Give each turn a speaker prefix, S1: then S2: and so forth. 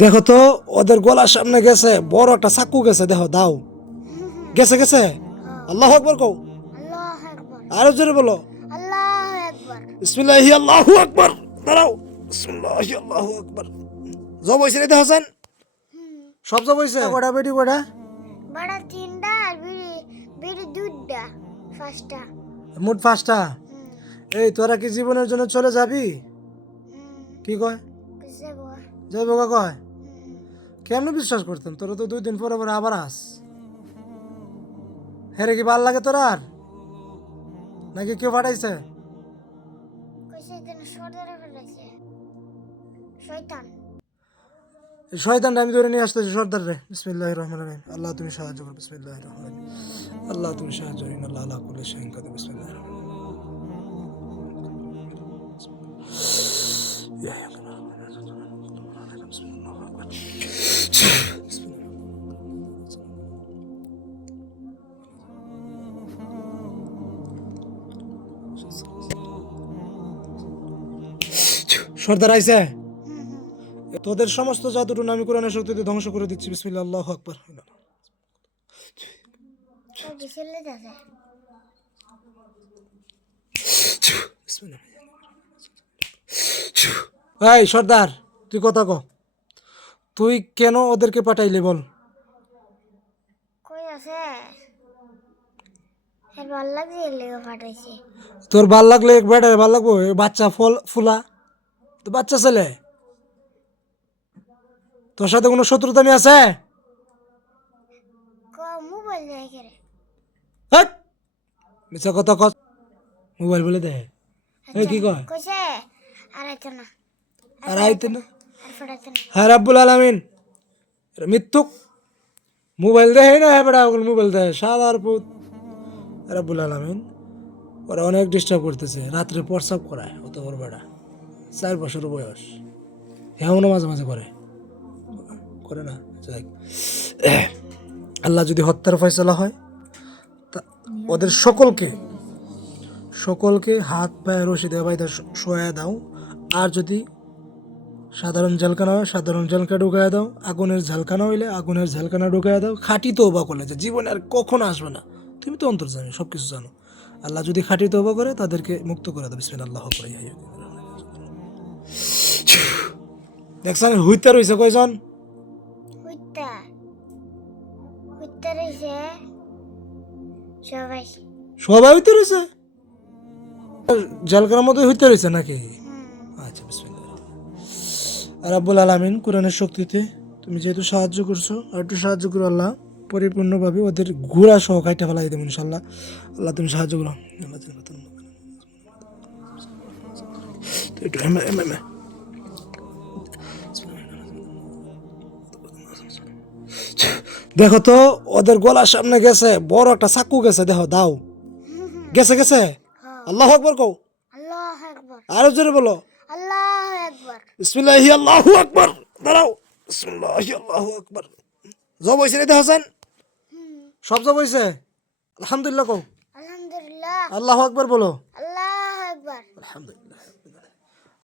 S1: দেখো তো ওদের গলার সামনে গেছে বড় একটা চাকু গেছে দেখো দাও। গেছে গেছে? আল্লাহ আকবর কও।
S2: আল্লাহ আকবার
S1: আরও জোরে বলো।
S2: আল্লাহ আকবার
S1: বিসমিল্লাহি আল্লাহু আকবার। দাঁড়াও। বিসমিল্লাহি আল্লাহু আকবার। জব হইছে রে হাসান। সব জব হইছে? কটা বেটি কটা?
S2: বড় তিনটা আর বিড়ি বিড়ি দুধটা ফার্স্টটা
S1: মোট পাঁচটা? এই তোরা কি জীবনের জন্য চলে যাবি? কি কয়?
S2: গো
S1: কয়? কেমনে বিশ্বাস করতাম তোরা তো দুই দিন পরে পরে আবার আস। হেরে কি ভালো লাগে তোর আর? নাকি কেউ এই শয়তানটা আমি ধরে নিয়ে আসতেছি সর্দার রে। বিসমিল্লাহ রহমান রহিম। আল্লাহ তুমি সাহায্য করো বিসমিল্লাহ রহমান আল্লাহ তুমি সাহায্য করিন আল্লাহ আল্লাহ শাহিন কাদে বিসমিল্লাহ সর্দার আইসে। তোদের সমস্ত জাদুটুন আমি কোরআনের শক্তিতে ধ্বংস করে দিচ্ছি। বিসমিল্লাহ, আল্লাহ আকবার। এই সর্দার, তুই কথা ক। তুই কেন ওদেরকে পাঠাইলি বল?
S2: কই আছে? এর ভালো লাগছে এর লেগে ফাটাইছে
S1: তোর ভালো লাগলে এক বেটারে ভালো লাগবো এ বাচ্চা ফল ফুলা। তো বাচ্চা ছেলে। তোর সাথে কোনো শত্রুতামি আছে?
S2: মোবাইল দেখে
S1: মিছা কথা কস। মোবাইল বলে দে। এই কি কয়?
S2: কইছে? আর আইতো না।
S1: আর আইতে না? হ্যাঁ রাব্বুল আলামিন। এটা মিথ্যুক মোবাইল দেয় না হ্যাঁ বেটা, ওগুলো মোবাইল দেয় সাদার পুত। রাব্বুল আলামিন, ওরা অনেক ডিস্টার্ব করতেছে। রাত্রে প্রসাব করায়, অত বড় বেটা। চার বছর বয়স। এমনও মাঝে মাঝে করে। করে না যাক। আল্লাহ যদি হত্যার ফয়সলা হয়, তা ওদের সকলকে সকলকে হাত, পায়ে, রশি দেওয়া বাইদা শোয়া দাও। আর যদি সাধারণ ঝালকানা হয় সাধারণ ঝালকা ঢুকায় দাও আগুনের ঝালকানা হইলে আগুনের ঝালকানা ঢুকায় দাও। খাঁটি তো তৌবা করলে যে জীবনে আর কখনো আসবে না। তুমি তো অন্তর জানো সব কিছু জানো। আল্লাহ যদি খাঁটি তৌবা করে তাদেরকে মুক্ত করে দাও। বিসমিল্লাহ আল্লাহ করে দেখছেন হুইতে রয়েছে কয়জন?
S2: সবাই।
S1: সবাই হইতে রয়েছে ঝালকানার মধ্যে হইতে রয়েছে নাকি? আর আব্বুল আলামিন কোরআনের শক্তিতে তুমি যেহেতু সাহায্য করছ আর একটু সাহায্য করো আল্লাহ পরিপূর্ণভাবে ওদের ঘোড়া সহ কাইটা ফেলাই দেবেন ইনশাল্লাহ আল্লাহ তুমি সাহায্য করো। আল্লাহ। দেখো তো ওদের গলার সামনে গেছে বড় একটা চাকু গেছে দেখো দাও। গেছে গেছে? আল্লাহ আকবর কও। আরও জোরে বলো। বিসমিল্লাহি আল্লাহু আকবার। দাঁড়াও। বিসমিল্লাহি আল্লাহু আকবার। জব হইছে রে হাসান। সব জব হইছে? আলহামদুলিল্লাহ কও।
S2: আলহামদুলিল্লাহ।
S1: আল্লাহু আকবার বলো।
S2: আল্লাহ আকবার।
S1: আলহামদুলিল্লাহ।